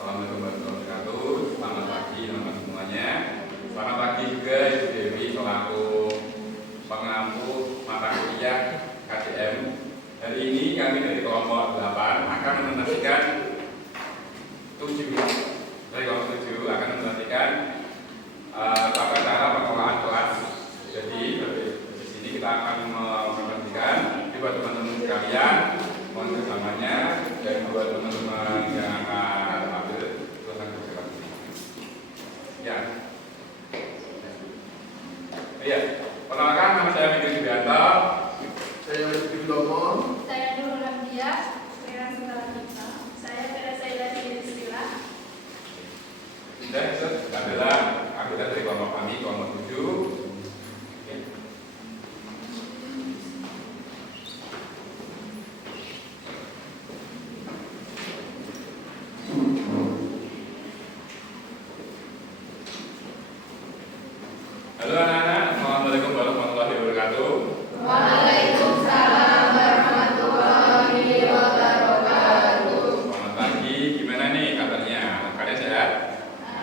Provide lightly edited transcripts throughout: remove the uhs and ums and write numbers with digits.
Assalamualaikum warahmatullahi wabarakatuh. Selamat pagi teman-teman semuanya. Selamat pagi juga Ibu Dewi selaku pengampu mata kuliah KDM. Hari ini kami dari kelompok 8 akan menantikan 7 dari kelompok 7 akan menantikan tata cara pengelolaan kelas. Jadi di sini kita akan menantikan buat teman-teman sekalian mohon kerjasamanya dan buat teman-teman yang akan ambil silakan bergerak. Ya. Iya. Perkenalkan, nama saya Fikri Subianto. Saya Rizky Widomo. Saya Nurul Hamdiah. Saya Sukarnita. Saya Teresa Ilani Rizkila. Sudah, itu adalah anggota dari kelompok kami, kelompok 7. Halo anak-anak, Assalamualaikum warahmatullahi wabarakatuh. Waalaikumsalam warahmatullahi wabarakatuh. Selamat pagi, gimana nih kabarnya? Kalian sehat?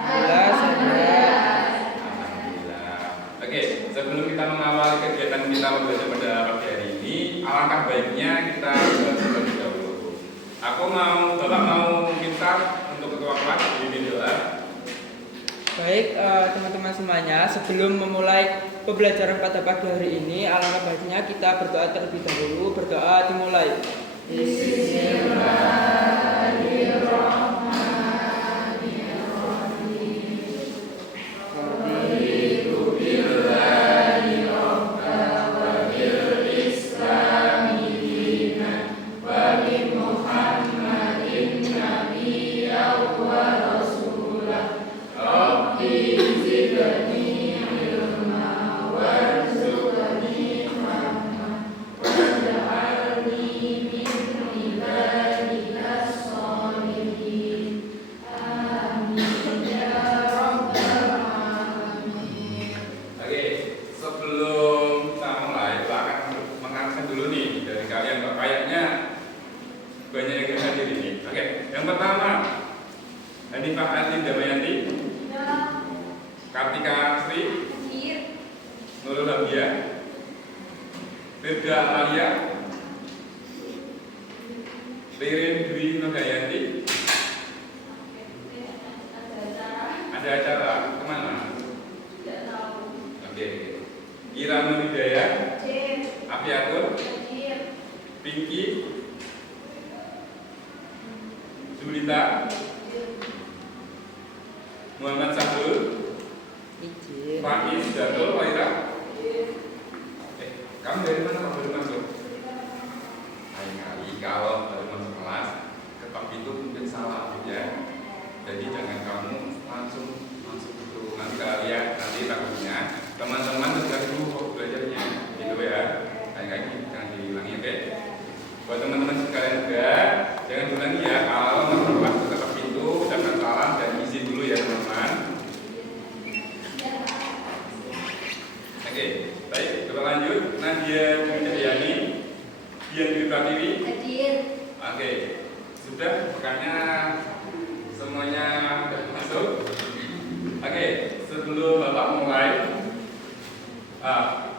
Alhamdulillah. Oke, sebelum kita mengawali kegiatan kita belajar pada pagi hari ini, alangkah baiknya kita belajar terlebih dahulu. Bapak mau minta untuk ketua kelas dibimbing doa. Baik teman-teman semuanya, sebelum memulai pembelajaran pada pagi hari ini, alangkah baiknya kita berdoa terlebih dahulu. Berdoa dimulai. Oke, sebelum kita mulai, kita akan mengenalkan dulu nih dari kalian kok kayaknya banyak yang hadir ini. Oke, yang pertama Hanifah Atin Damayanti, Kartika Sri, Nurul Hamdiah, Firda Amalia, Ririn Dwi Nurgayanti. Ada acara kemana? Oke. Irama Widaya, Afiatur, Pinky, Zulita, Muhammad Sahrul, Izin. Faiz Datul, Waira. Kamu dari mana Pak baru masuk? Lain kali kalau baru masuk kelas ketok pintu mungkin salah ya. Jadi jangan kamu langsung masuk dulu. Nanti kalian takutnya teman-teman terus dulu kok belajarnya gitu ya. Lain kali jangan diulangi, oke? Buat teman-teman sekalian juga jangan diulangi ya. Kalau masuk kelas ketok pintu ucapkan salam dan izin dulu ya teman-teman. Oke, baik, kita lanjut. Nadia Widiani, Dian Dwi Pratiwi. Oke, sudah bukannya semuanya sudah masuk. Oke, sebelum Bapak mulai,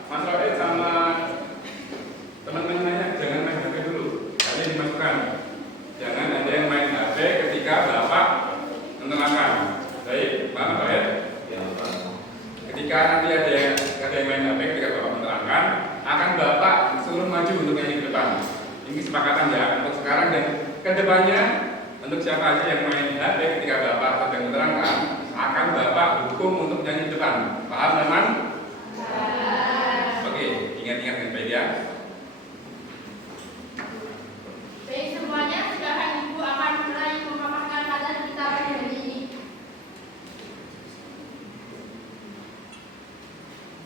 Mas Rohit sama teman-teman lainnya jangan main HP dulu. Kalian dimasukkan. Jangan ada yang main HP ketika Bapak menerangkan. Baik, Pak Rohit. Ketika nanti ada yang main HP ketika Bapak menerangkan, akan Bapak suruh maju untuk nyanyi ke depan. Ini kesepakatan ya untuk sekarang dan ke depannya untuk siapa aja yang main HP ketika Bapak sedang menerangkan, akan Bapak hukum untuk nyanyi di depan. Paham teman? Oke, ingat-ingat dengan baik ya. Baik semuanya, sekarang Ibu akan mulai memaparkan materi kita pada hari ini.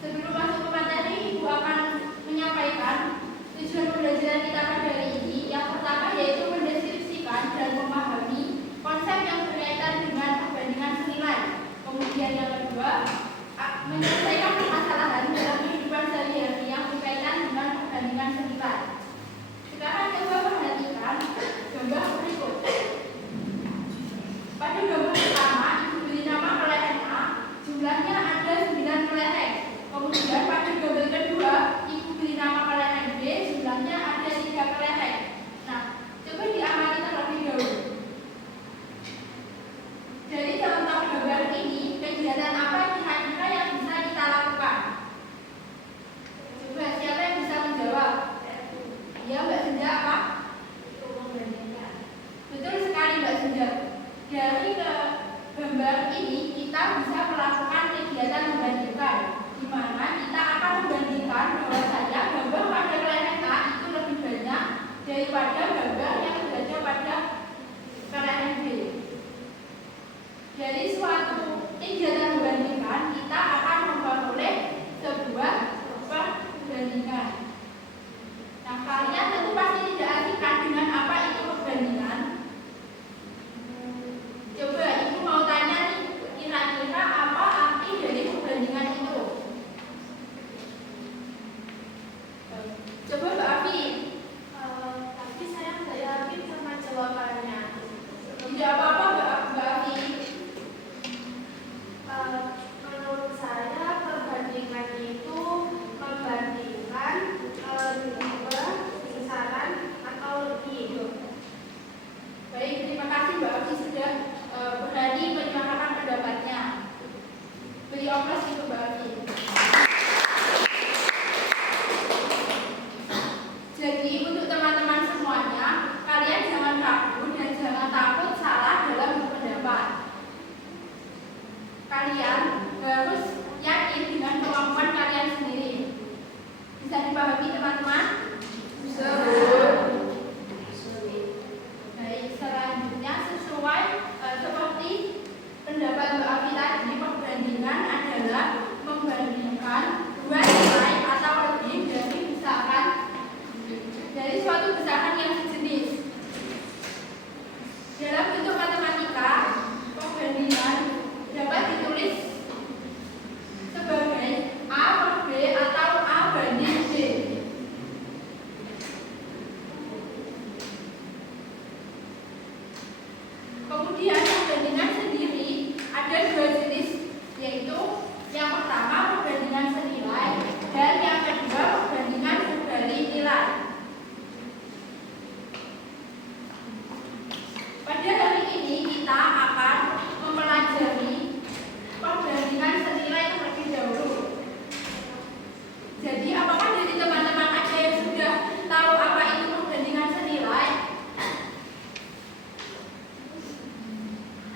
Sebelum masuk ke materi, Ibu akan menyampaikan tujuan pembelajaran kita pada hari ini. Yang pertama yaitu mendeskripsikan dan memahami konsep yang berkaitan dengan perbandingan senilai. Kemudian yang kedua, menyelesaikan Dari gambar ini kita bisa melakukan kegiatan membandingkan, di mana kita akan membandingkan bahwasanya gambar pada kelereng A itu lebih banyak daripada gambar yang berada pada kelereng B. Dari suatu kegiatan membandingkan, kita akan memperoleh sebuah perbandingan. Nah, kalian tentu pasti tidak asing kan dengan apa itu perbandingan? Coba ibu mau tanya nih, kira-kira apa arti dari perbandingan itu? Coba Mbak Afi. Tapi saya nggak yakin sama jawabannya. Tidak apa-apa Mbak Afi. Menurut saya perbandingan itu membandingkan dua besaran atau lebih. Baik, terima kasih Mbak Afi sudah berani menyuarakan pendapatnya. Beri aplaus untuk Mbak Afi. Jadi untuk teman-teman semuanya, kalian jangan ragu dan jangan takut salah dalam berpendapat. Kalian harus yakin dengan kemampuan kalian sendiri. Bisa dipahami teman-teman? Bisa. Baik, selanjutnya sesuai seperti pendapat Mbak Afi tadi, perbandingan adalah membandingkan dua nilai atau lebih dari misalkan dari suatu besaran yang sejenis. Dalam bentuk matematika, perbandingan dapat ditulis sebagai A per B atau A banding B. Kemudian perbandingan sendiri ada dua jenis, yaitu yang pertama perbandingan senilai dan yang kedua perbandingan berbalik nilai. Pada hari ini kita akan mempelajari perbandingan senilai terlebih dahulu. Jadi apakah dari teman-teman ada yang sudah tahu apa itu perbandingan senilai?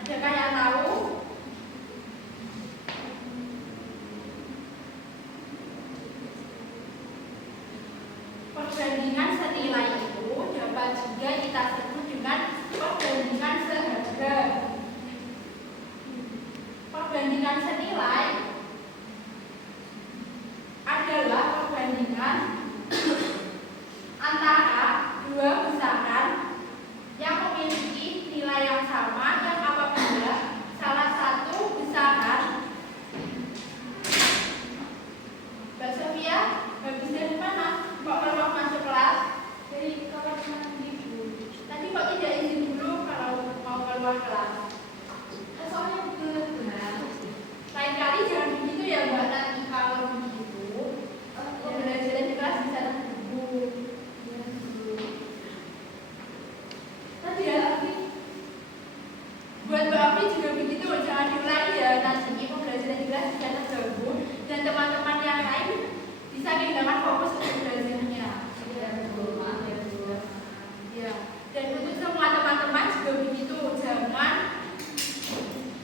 Adakah yang tahu? Perbandingan senilai itu dapat juga kita sebut dengan perbandingan seharga. Perbandingan senilai adalah perbandingan antara dua besaran yang memiliki nilai yang sama yang apabila salah satu besaran. Mbak Sofia, habis dari mana? Kok keluar masuk kelas? Dari kelas ibu. Tadi kok tidak izin dulu kalau mau keluar kelas? Soalnya benar. Lain kali jangan begitu ya Mbak, nanti kalau begitu pembelajaran di kelas bisa terganggu. Tadi ya Afi, buat Mbak Afi juga begitu, jangan diulangi ya, nanti pembelajaran di kelas bisa terganggu dan teman-teman yang lain bisa kehilangan fokus untuk belajarnya. Ya. Dan untuk semua teman-teman juga begitu, jangan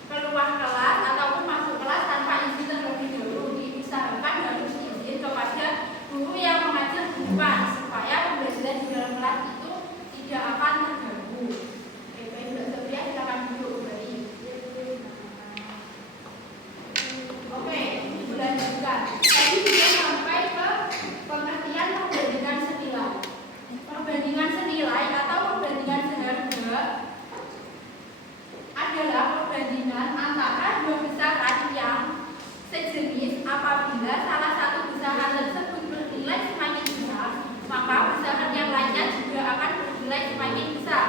keluar kelas ataupun masuk kelas tanpa izin terlebih dahulu. Diusahakan harus izin kepada guru yang mengajar di depan supaya pembelajaran di dalam kelas itu tidak akan terganggu. Baik, Mbak Sofia, silakan duduk kembali. Oke, Ibu lanjutkan. Tadi sudah sampai ke pengertian perbandingan senilai. Perbandingan senilai atau perbandingan seharga adalah perbandingan antara dua besaran yang sejenis apabila salah satu besaran tersebut bernilai semakin besar, maka besaran yang lainnya juga akan bernilai semakin besar.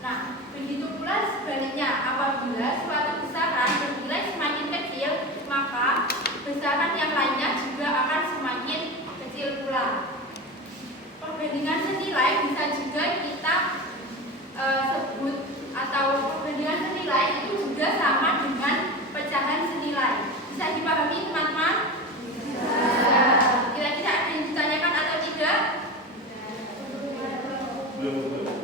Nah, begitu pula sebaliknya, apabila suatu besaran bernilai semakin kecil, maka besaran yang lainnya juga akan semakin kecil pula. Perbandingan senilai bisa juga kita sebut atau perbandingan senilai itu juga sama dengan pecahan senilai. Bisa dipahami teman-teman? Bisa. Kira-kira ada yang ditanyakan atau tidak? Belum.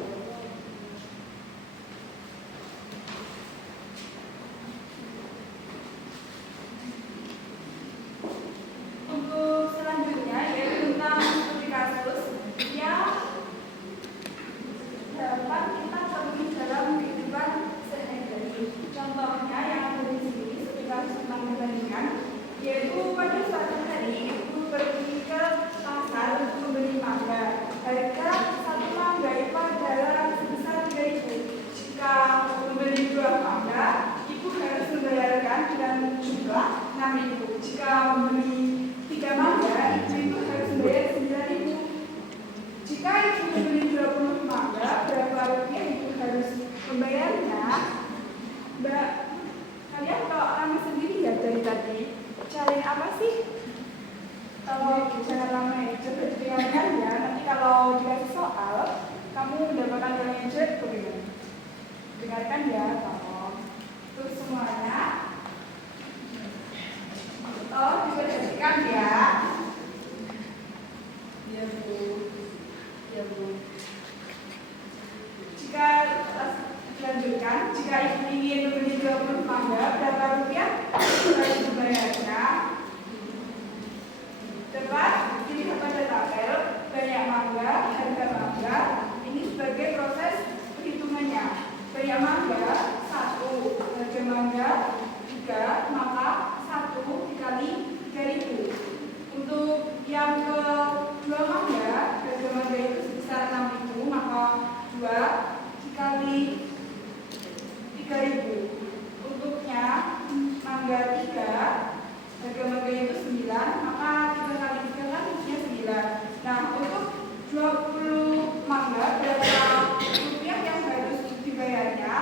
pada suatu hari ibu pergi ke pasar untuk membeli mangga. Harga satu mangga itu adalah sebesar 3.000. Jika membeli 2 mangga, ibu harus membayarkan dengan jumlah 6.000. Jika membeli 3 mangga, ibu itu harus membayar 9.000. Jika ibu membeli 20 mangga, berapa rupiah ibu harus membayarnya? Mbak, kalian kok lama sendiri ya dari tadi? Cariin apa sih? Kalau jangan lama aja, berdengarkan ya. Nanti kalau dikasih soal, kamu mendapatkan nilai yang jelek bagaimana? Dengarkan ya, tolong. Terus semuanya, tolong diperhatikan ya. Ya Bu, ya Bu. Jika dilanjutkan, jika ibu ingin membeli 20 mangga, berapa rupiah harus dibayarnya? Dapat dilihat pada tabel banyak mangga, harga mangga. Ini sebagai proses perhitungannya. Banyak mangga 1, harga mangga 3, maka 1 dikali 3.000. Untuk yang kedua mangga, harga mangga itu sebesar 6.000, maka 2 dikali 3.000. Untuknya mangga 3, harga mangga itu 9, maka 3 kali 3 kan isinya 9. Nah, untuk 20 mangga berapa rupiah yang harus dibayarnya?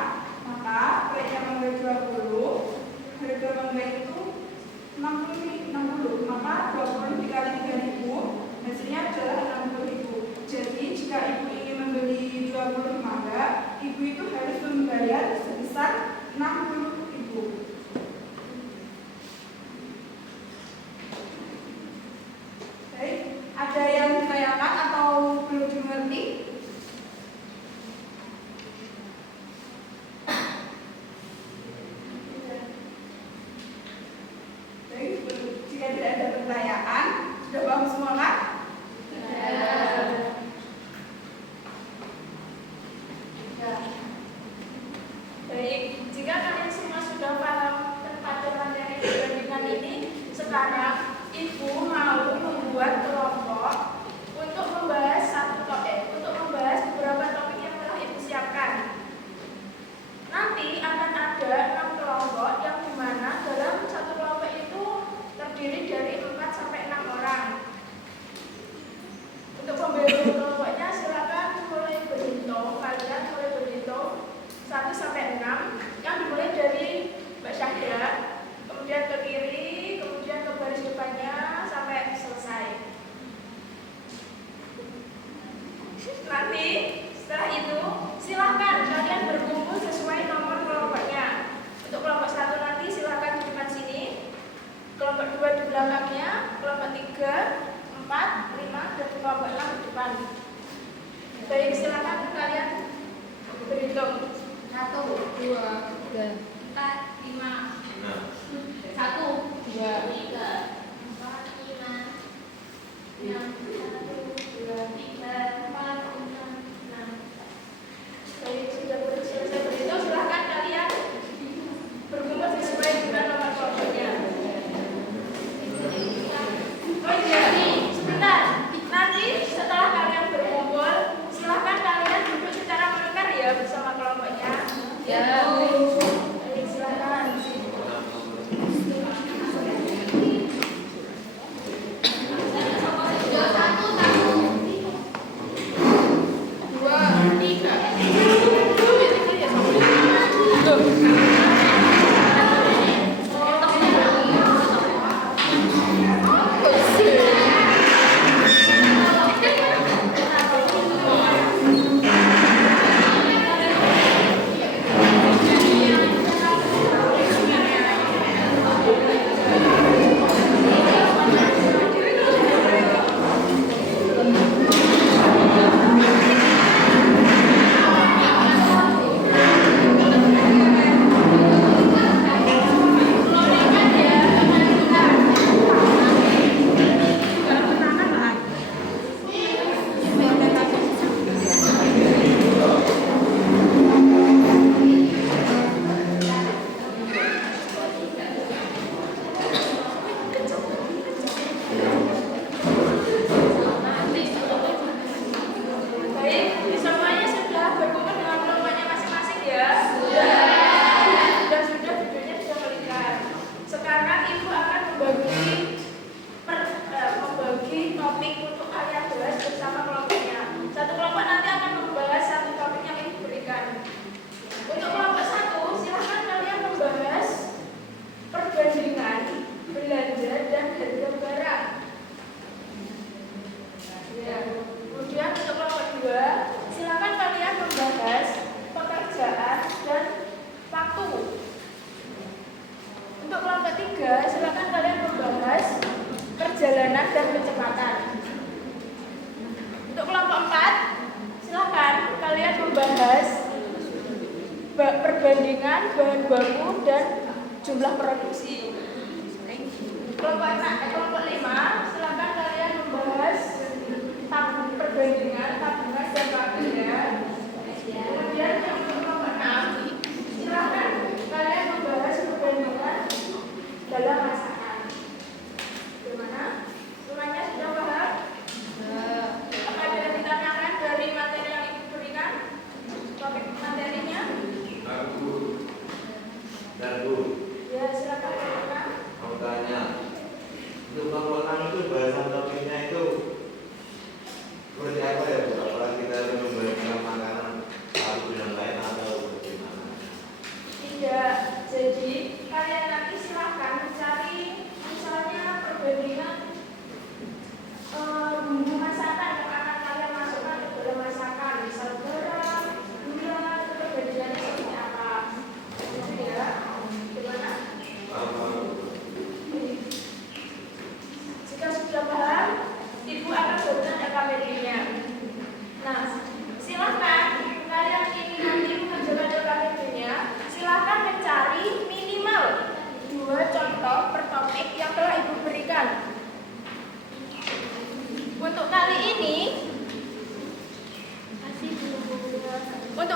Maka banyak mangga 20, harga mangga itu 60, maka 20 dikali 3.000, hasilnya adalah 60.000. Jadi jika ibu ingin membeli 20 mangga, ibu itu harus membayar sebesar 60.000. Baik, ada yang ditanyakan atau belum dimengerti? Baik, jika tidak ada pertanyaan, sudah paham semua kan? Baik, jika kalian semua sudah paham pada materi perbandingan ini, sekarang Ibu mau membuat kelompok untuk membahas beberapa topik yang telah Ibu siapkan. Nanti akan ada 6 kelompok yang dimana dalam satu kelompok itu terdiri dari 4 sampai 6 orang. Untuk pembagian kelompoknya silakan mulai berhitung, kalian mulai berhitung 1 sampai 6 yang dimulai dari Mbak Syahda, kemudian ke kiri, kemudian ke baris depannya sampai selesai. Nanti setelah itu silahkan kalian berkumpul sesuai nomor kelompoknya. Untuk kelompok 1 nanti silahkan di depan sini, kelompok 2 di belakangnya, kelompok 3, 4, 5, dan kelompok 6 di depan. Baik, silahkan kalian berhitung. 1, 2, 3, 4, 5, 1, 2, 3, 4, 5, 6, 1, 2, 3, 4, 5, 6. Baik, sudah selesai berhitung, silahkan kalian berkumpul sesuai dengan nomor kelompoknya. Oh iya, sebentar. Nanti setelah kalian berkumpul, silahkan kalian duduk secara melingkar ya bersama kelompoknya. Ya. Baik, silahkan. perbandingan bahan baku dan jumlah produksi. Kelompok 5, silakan kalian membahas perbandingan tabungan dan prakerja. Kemudian yang kelompok 6, silakan kalian membahas perbandingan dalam masakan. Gimana? Semuanya sudah paham? Apa ada yang ditanyakan dari materi yang ibu berikan? Topik materinya? Dan Bu, Ya, silakan Pak. mau tanya, untuk kelompok 6 itu bahasan topiknya itu seperti apa ya Bu? Apakah kita harus membandingkan makanan satu dengan lain atau bagaimana? Tidak, jadi kalian nanti silakan mencari misalnya perbandingan bumbu masakan yang akan kalian masukkan ke dalam masakan, misal garam, gula, perbandingannya seperti apa? Gitu ya, gimana? Jika sudah paham, ibu akan berikan LKPD-nya. Nah, silakan kalian ini nanti mengerjakan LKPD-nya, silakan mencari minimal 2 contoh per topik yang telah ibu berikan. Untuk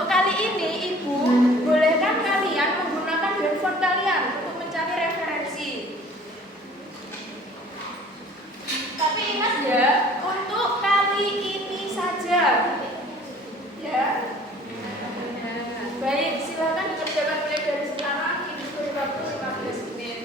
kali ini ibu bolehkan kalian menggunakan handphone kalian untuk mencari referensi. Tapi ingat ya, untuk kali ini saja. Ya. Baik, silakan dikerjakan mulai dari sekarang. Ibu beri waktu 15 menit.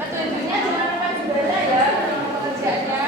Petunjuknya jangan lupa dibaca ya, pekerjaannya.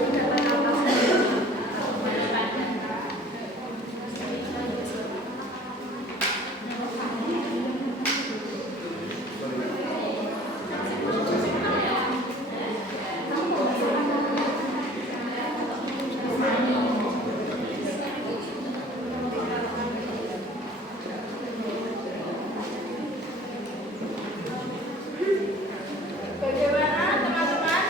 tidak terbatas. Bagaimana teman-teman?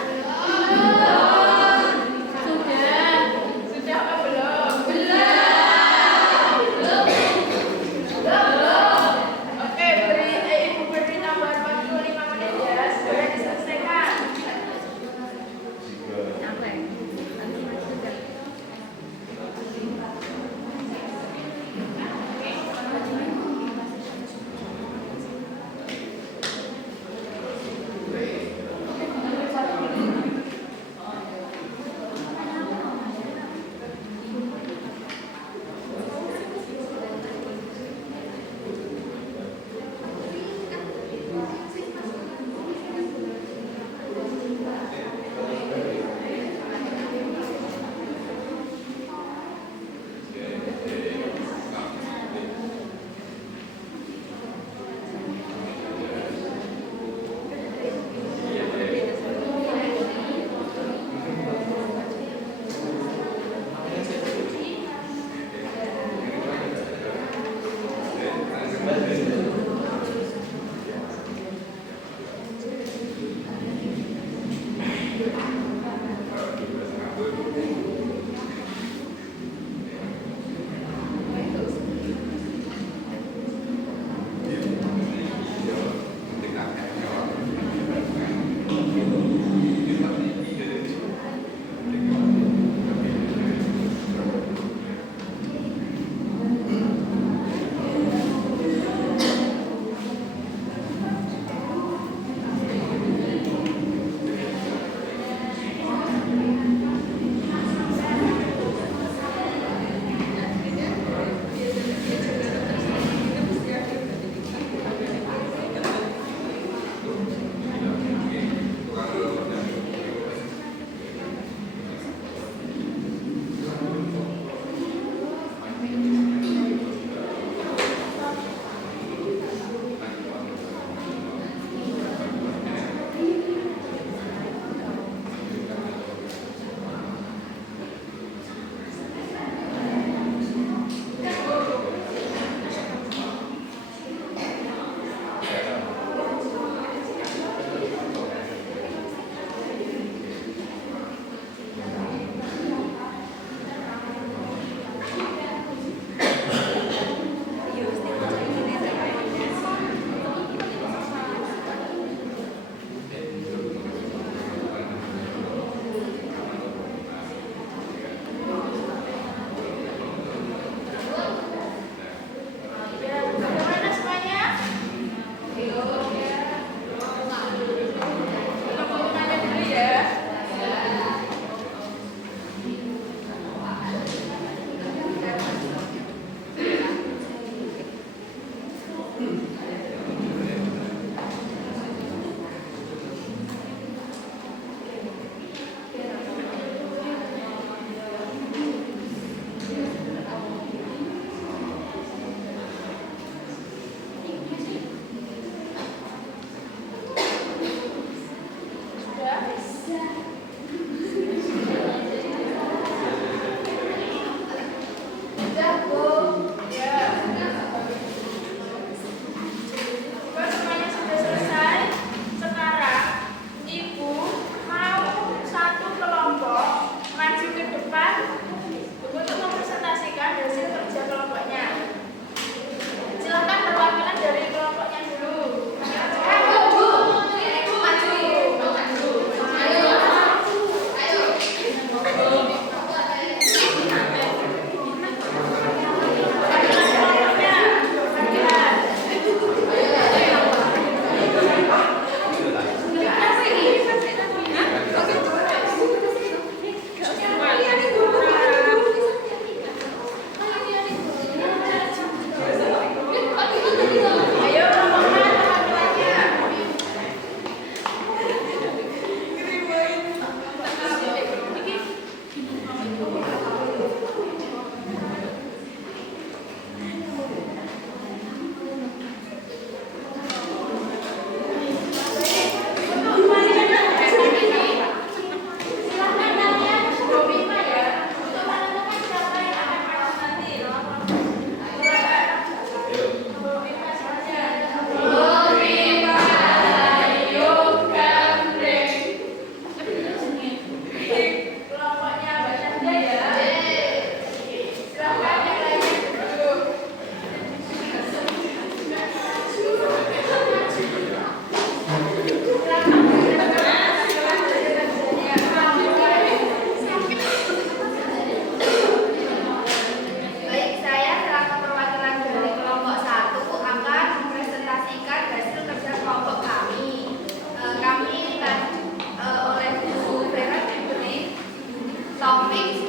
topik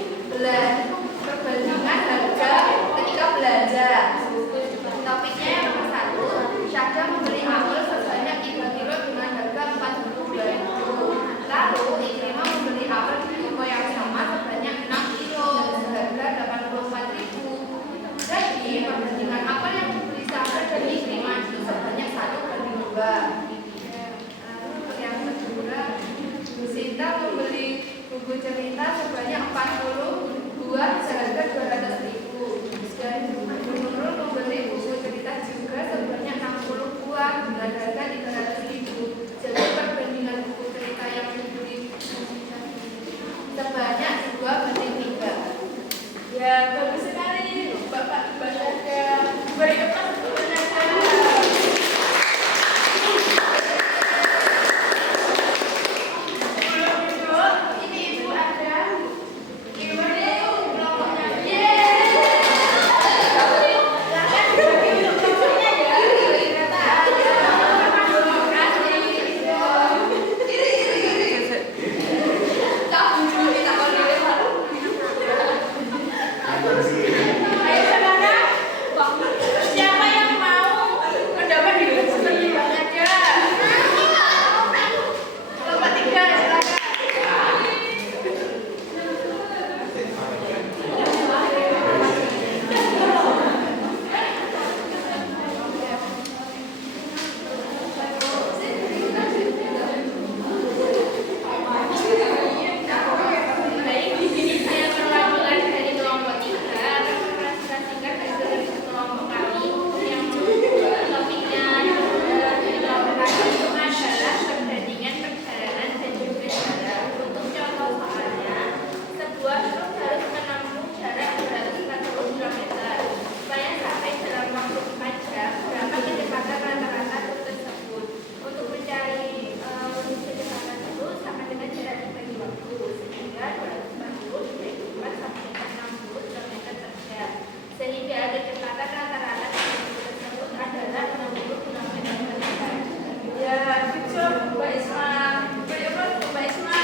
perbandingan harga ketika belanja. Topiknya yang nomor 1, Syahda membeli apel sebanyak 3 kilo dengan harga 42.000. Lalu Ikrimah membeli apel di toko yang sama sebanyak 6 kilo seharga 84.000. Jadi perbandingan apel yang dibeli Syahda dan Ikrimah itu sebanyak 1/2. Yang kedua, Sinta membeli buku cerita sebanyak 40 buah seharga 200.000. Dan Nurul membeli buku cerita juga sebanyak 60 buah dengan harga 300.000. Jadi perbandingan buku cerita yang dibeli sebanyak 2/3. Ya, bagus sekali Bapak Syahda. Beri aplaus untuk Syahda. Sebelum itu, ini Ibu ada kelompoknya. Silakan dibagi untuk kelompoknya ya. Ternyata ada. Terima kasih. Ayo saudara, siapa yang mau mendapat hidup seperti Mbak Syahda? Kelompok 3, silakan. Baik, di sini saya perwakilan dari kelompok 3 akan merepresentasikan hasil kelompok kami yang kedua. Topiknya dari kelompok kami itu adalah perbandingan perjalanan dan juga jarak. Untuk contoh soalnya, sebuah truk harus menempuh jarak 240 km. Supaya sampai dalam waktu 4 jam, berapa kecepatan rata-rata truk tersebut? Untuk mencari kecepatan itu sama dengan jarak dibagi waktu, sehingga 240 dibagi 4 sama dengan 60 km per jam. Sehingga kecepatan rata-rata truk tersebut adalah 60 km per jam. Ya, good job Mbak Isma. Beri aplaus untuk Mbak Isma.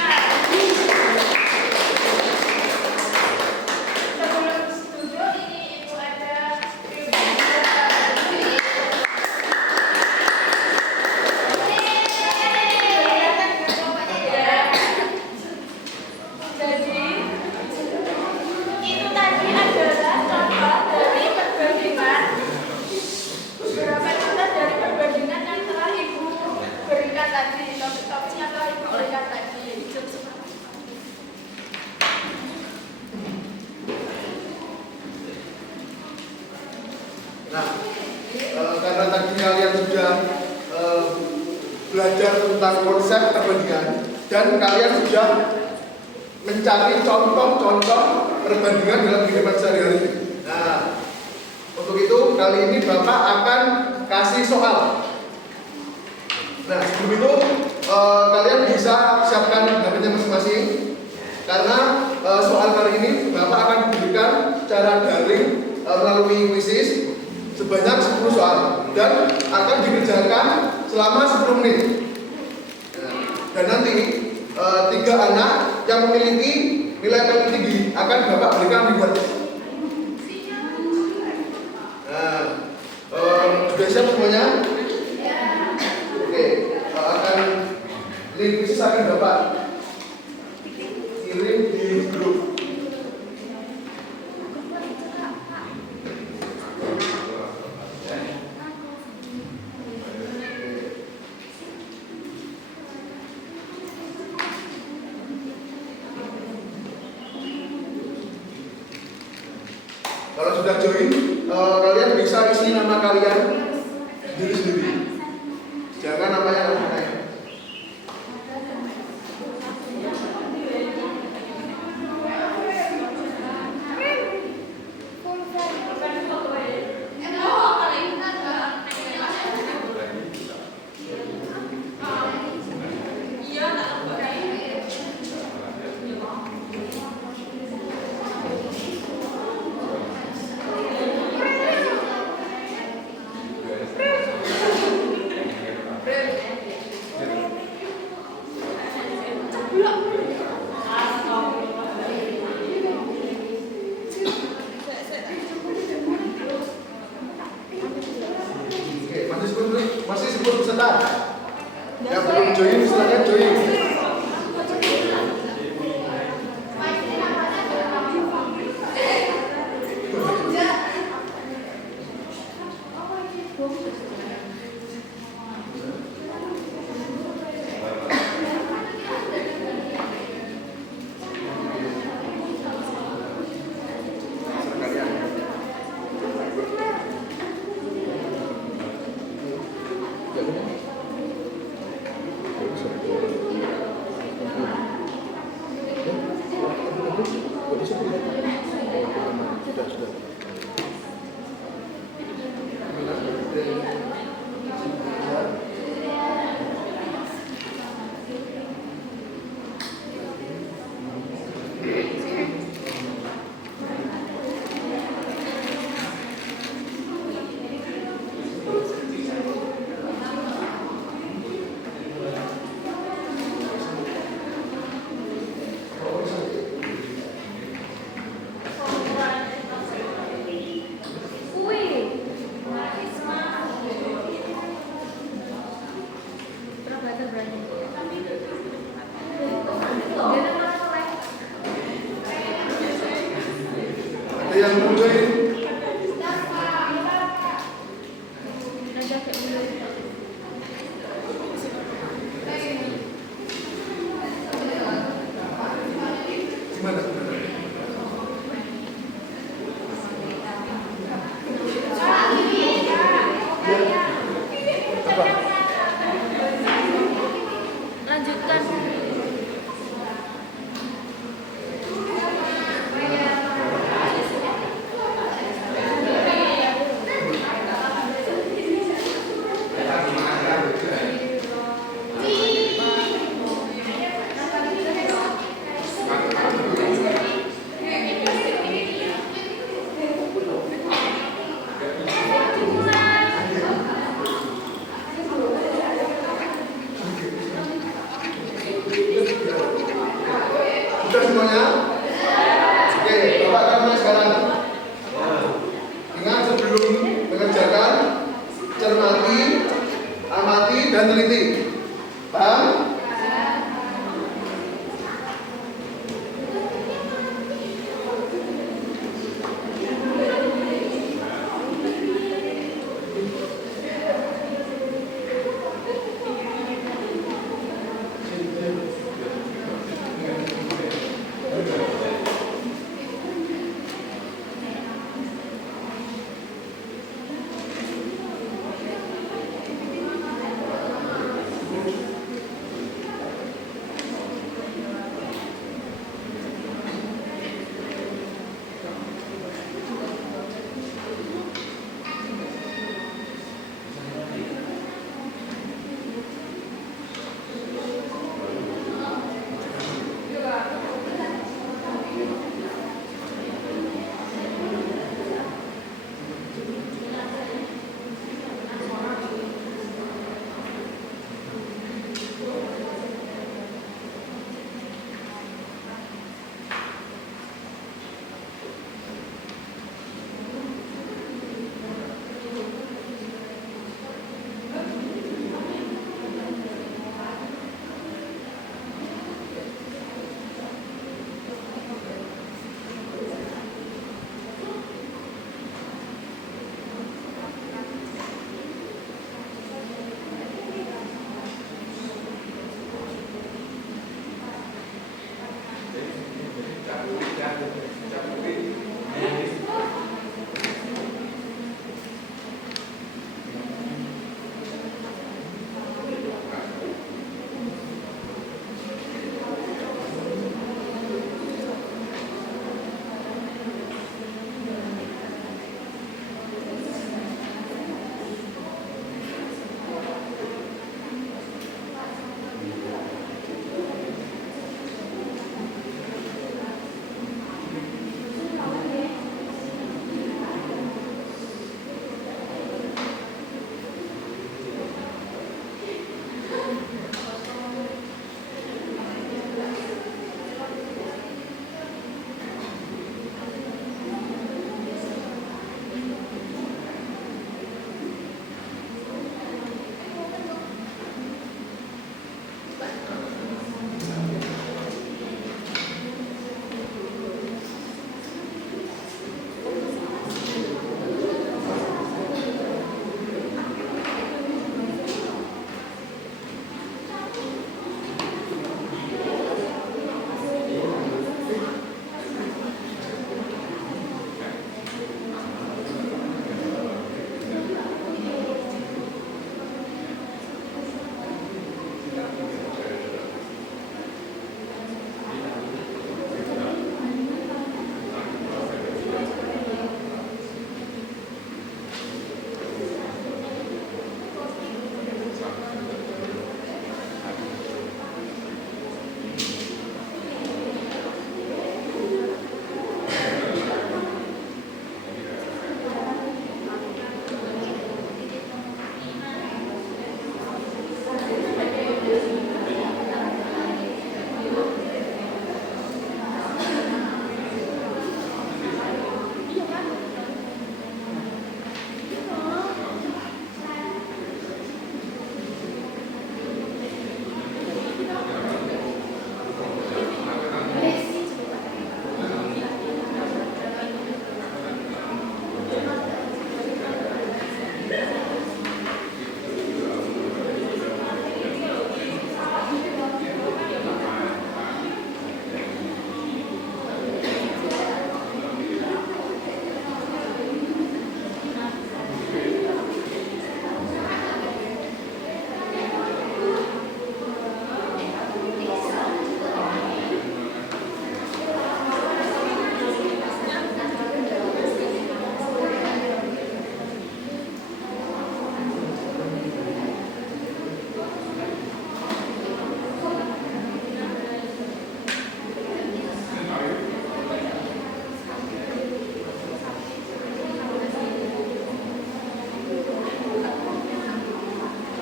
Sebelum setuju, ini Ibu ada Jadi, itu tadi adalah contoh dari perbandingan, beberapa contoh dari perbandingan yang telah Ibu berikan tadi, topik-topiknya telah Ibu berikan tadi. Nah, karena tadi kalian sudah belajar tentang konsep perbandingan dan kalian sudah mencari contoh-contoh perbandingan dalam kehidupan sehari-hari. Nah, untuk itu kali ini Bapak akan kasih soal. Nah, sebelum itu kalian bisa siapkan HP-nya masing-masing karena soal kali ini Bapak akan diberikan secara daring melalui quizzes sebanyak 10 soal dan akan dikerjakan selama 10 menit. Nah, dan nanti 3 anak yang memiliki nilai paling tinggi akan Bapak berikan reward. Nah, sudah siap semuanya? Oke, akan link quizzes akan Bapak kirim di grup. Kalau sudah join, kalian bisa isi nama kalian sendiri-sendiri. Jangan namanya anak-anak. Ada yang mulai. Gimana? Lanjutkan. Sudah semuanya? Oke, Bapak akan mulai sekarang. Ingat sebelum mengerjakan, cermati, amati, dan teliti. Paham?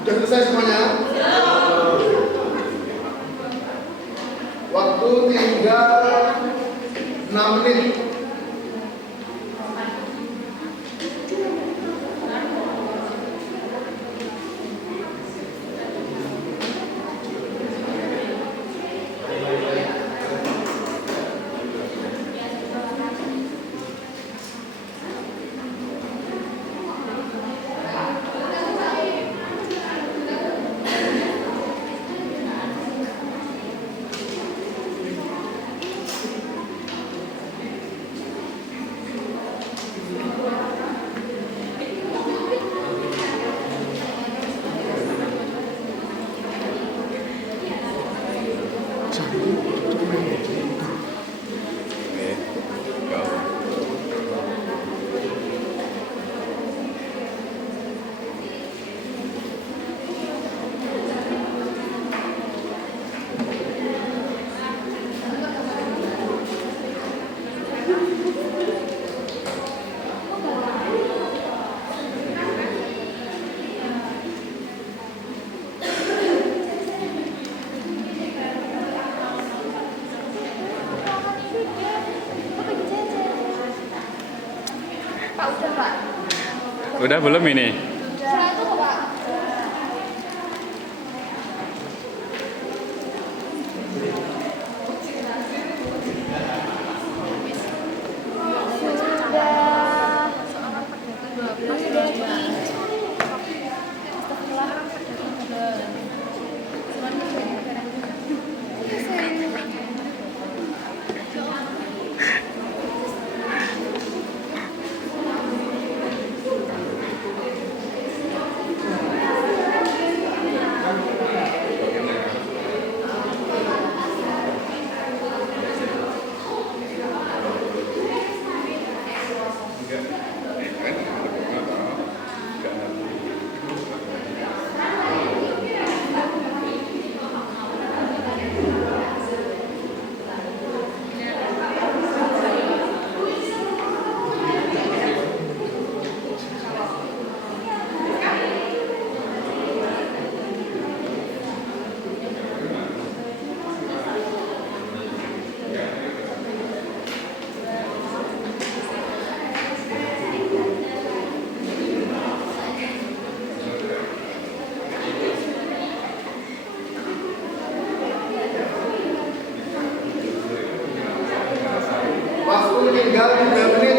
Sudah selesai semuanya? Waktu tinggal 6 menit. Pak udah Pak. Udah belum ini? Setelah itu kok Pak. Waktu tinggal 3 menit.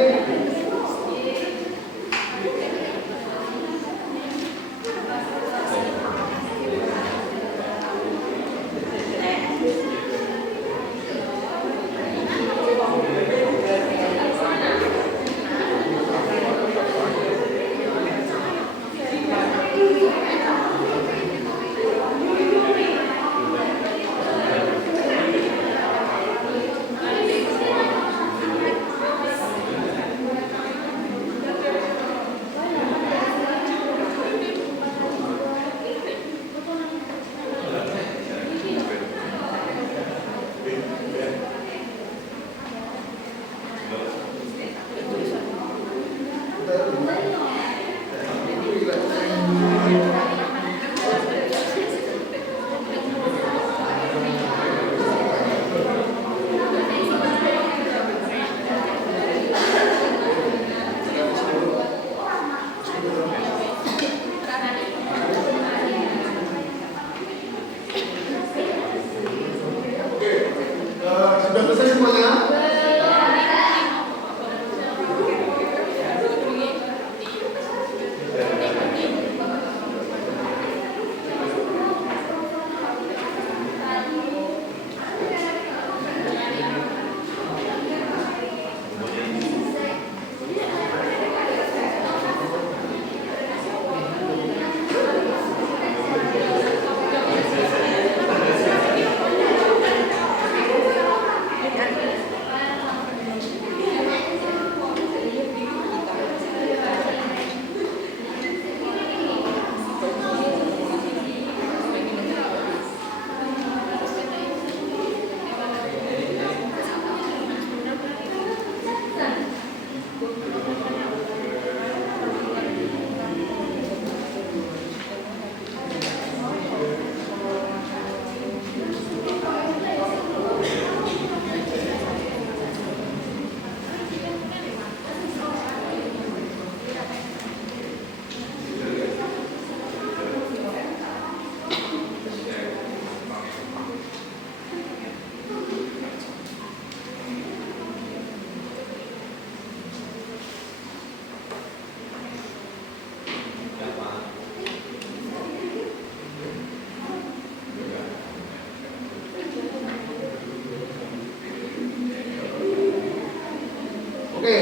Oke,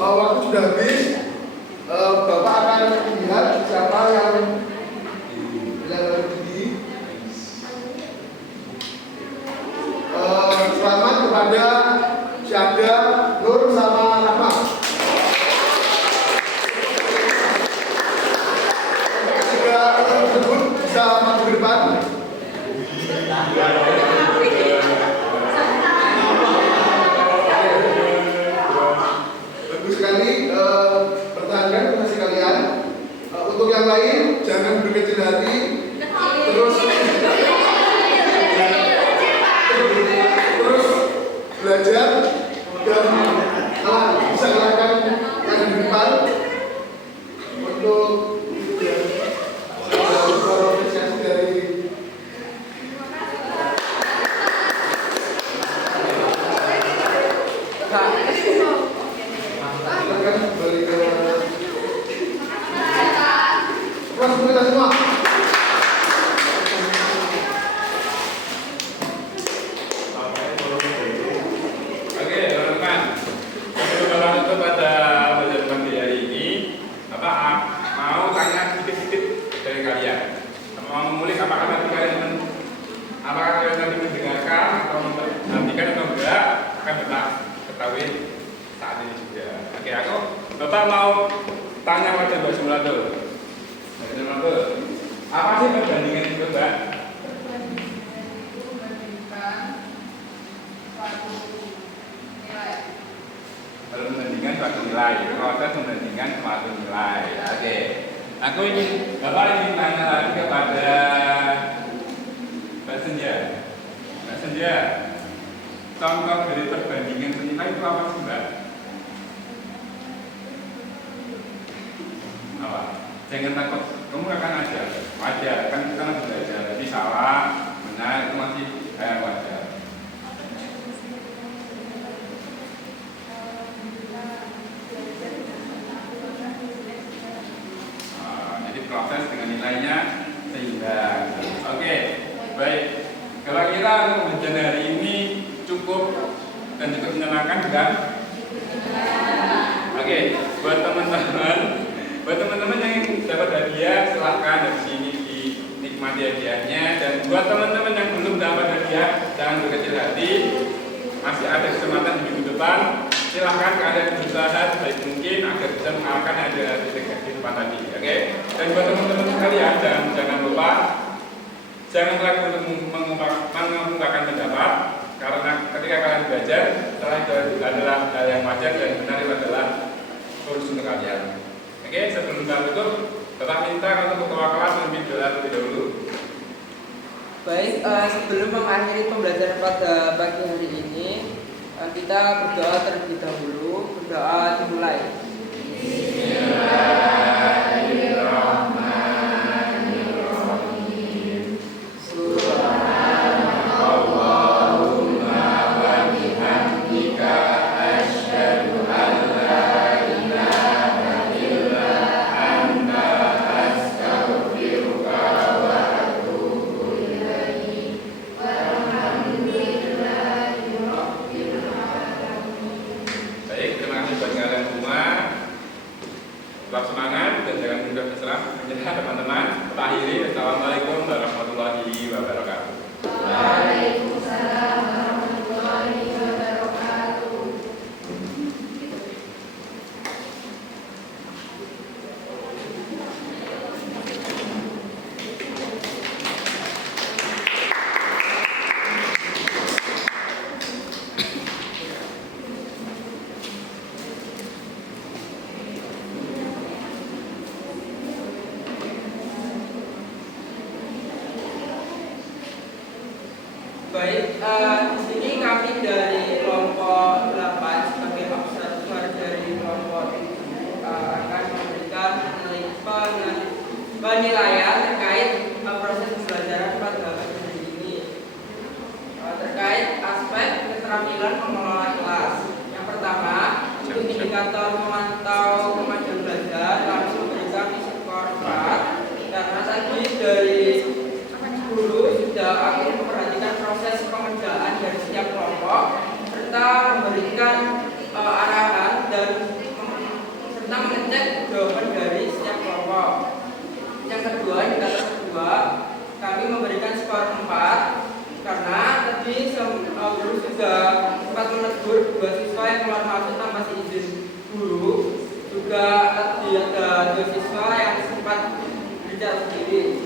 waktu sudah habis. Bapak akan lihat siapa yang bilang tinggi. Selamat kepada Syahda, Nur sama Rahma. Jika tersebut bisa maju ke depan. Bagus sekali, pertahankan prestasi kalian. Untuk yang lain jangan berkecil hati. Terus belajar dan bisa kalahkan yang di depan untuk apresiasi dari silakan kembali ke kelas kita semua. Apakah kalian nanti mendengarkan atau menantikan atau enggak akan tetap ketahui saat ini juga. Oke, Bapak mau tanya pada Mbak Sumlado. Mbak Sumlado, apa sih perbandingan itu, Mbak? Perbandingan itu membandingkan suatu nilai. Kalau membandingkan suatu nilai, proses membandingkan suatu nilai. Oke, Bapak ingin tanya lagi kepada Mbak Senja. Mbak Senja, contoh dari perbandingan senilai itu apa sih, Mbak? Apa? Jangan takut, kamu akan ajar. Wajar, kan kita masih belajar. Jadi salah, benar, itu masih wajar. Jadi proses dengan nilainya seimbang. Oke. Baik, kira-kira untuk ujian hari ini cukup dan cukup menyenangkan kan? Oke, buat teman-teman yang dapat hadiah silahkan dari sini dinikmati hadiahnya, dan buat teman-teman yang belum dapat hadiah jangan berkecil hati, masih ada kesempatan di minggu depan. Silahkan kalian berusaha sebaik mungkin agar bisa mengalahkan hadiah di depan tadi. Oke, dan buat teman-teman sekalian jangan lupa. Jangan ragu untuk mengungkapkan pendapat, karena ketika kalian belajar, setelah itu adalah hal yang wajar dan benar, itu adalah kursus untuk kalian. Oke, sebelum kita tutup, tetap minta untuk ketua kelas lebih dahulu. Baik, sebelum mengakhiri pembelajaran pada pagi hari ini, kita berdoa terlebih dahulu. Berdoa dimulai. Tetap semangat dan jangan mudah menyerah teman-teman. Kita akhiri. Assalamualaikum warahmatullahi wabarakatuh. Waalaikumsalam warahmatullahi wabarakatuh. Baik, di sini kami dari kelompok 8 sebagai observer dari kelompok ini akan memberikan penilaian terkait proses pembelajaran pada hari ini terkait aspek keterampilan mengelola kelas. Yang pertama, untuk indikator memantau kemajuan belajar langsung memberikan skor 4 karena tadi dari guru sudah aktif memperhatikan proses pengerjaan dari setiap kelompok serta memberikan arahan dan juga sempat menegur dua siswa yang keluar masuk tanpa izin guru. Juga ada dua siswa yang sempat bicara sendiri.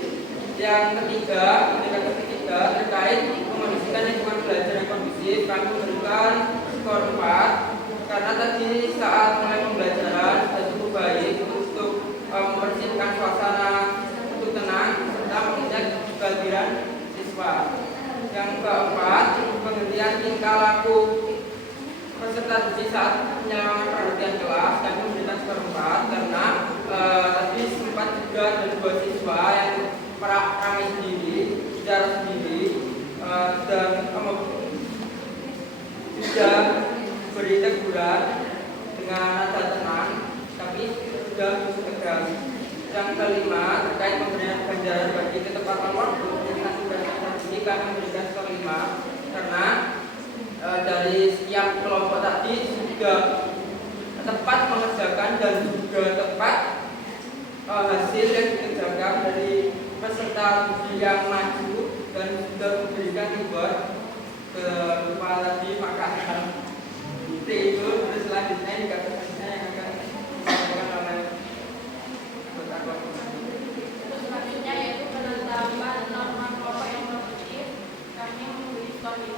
Yang ketiga, indikator ketiga terkait mengondisikan lingkungan belajar yang kondusif, kami memberikan skor 4 karena tadi saat mulai pembelajaran sudah cukup baik untuk mempersiapkan suasana untuk tenang serta mengecek kehadiran siswa. Yang keempat, pengertian tingkah laku peserta didik saat penyelenggaraan perhatian kelas, kami memberikan skor 4 karena tadi sempat juga ada dua siswa yang kami sendiri, bicara sendiri dan sudah beri teguran dengan nada tenang, tapi sudah tegas. Yang kelima, terkait pemberian ganjaran bagi ketepatan waktu dengan tugas ini kami memberikan skor 5 karena dari setiap kelompok tadi sudah tepat mengerjakan dan juga tepat hasil yang dikerjakan dari peserta uji yang maju dan sudah memberikan reward berupa tadi makanan. Itu terus selanjutnya indikator selanjutnya yang akan disampaikan oleh anggota kelompok. Terus selanjutnya yaitu penetapan norma kelompok yang produktif. Kami memberi skor 5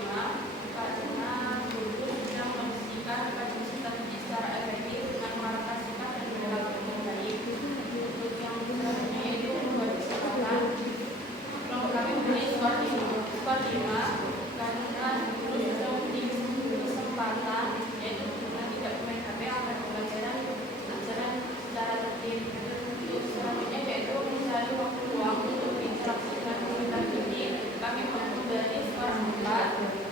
karena guru sudah mengondisikan kapasitas didik secara efektif dengan mengalokasikan dan berlaku dengan baik. Untuk yang selanjutnya yaitu membuat kesempatan. Kelompok kami memberi skor 5 karena guru sudah memberi kesempatan yaitu dengan tidak bermain HP agar pembelajaran secara tertib. Untuk selanjutnya yaitu mencari waktu luang untuk berinteraksi dengan komunitas didik. Kami mampu dari skor 4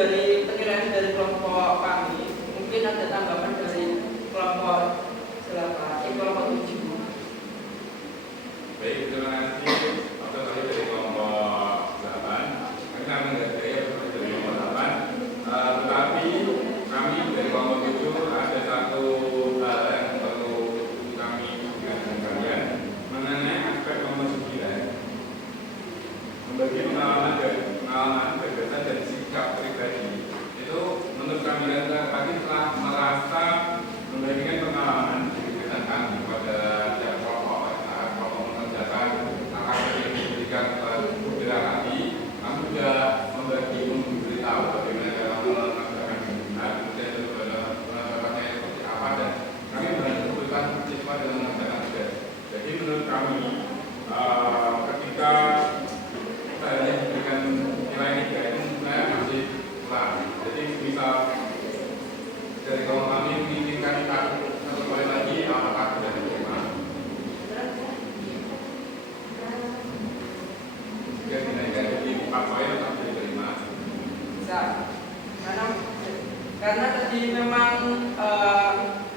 dari penilaian dari kelompok kami. Mungkin ada tanggapan dari kelompok 7. Baik, terima kasih. Waktu tadi dari kelompok 8. Kami sangat menghargai apa dari kelompok 8. Tetapi kami dari kelompok 7 ada satu hal yang perlu kami ingatkan dengan kalian mengenai aspek nomor 9. Membagi pengalaman gagasan dan sikap pribadi. Itu menurut kami dan kami telah merasa membagikan pengalaman gagasan kami pada setiap kelompok mengerjakan hal-hal yang diberikan kepada kami sudah memberitahu bagaimana cara melaksanakan kemudian penerapannya seperti apa, dan kami menentukan siswa dengan melaksanakan tugas. Jadi menurut kami ketika kita hanya diberikan nilai 3 itu sebenarnya masih kurang. Jadi misal dari kawan kami menginginkan satu poin lagi, apakah sudah diterima? Jika dinaikkan jadi 4 poin atau tidak diterima? Bisa. Karena tadi memang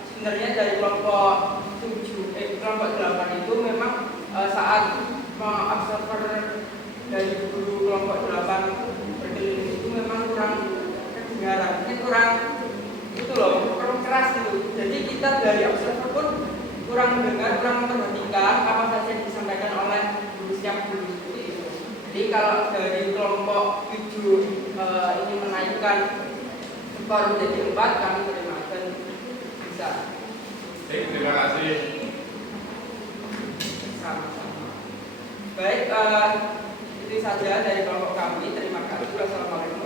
sebenarnya dari kelompok 8 itu memang saat mengobserver dari guru kelompok 8 berkeliling itu memang kurang kedengaran, kurang itu loh, kurang keras itu. Jadi kita dari observer pun kurang mendengar, kurang memperhatikan apa saja yang disampaikan oleh guru setiap guru itu. Jadi kalau dari kelompok 7 ini menaikkan baru jadi 4, kami terima dan bisa. Baik, terima kasih. Sama-sama. Baik, itu saja dari kelompok kami. Terima kasih. Wassalamualaikum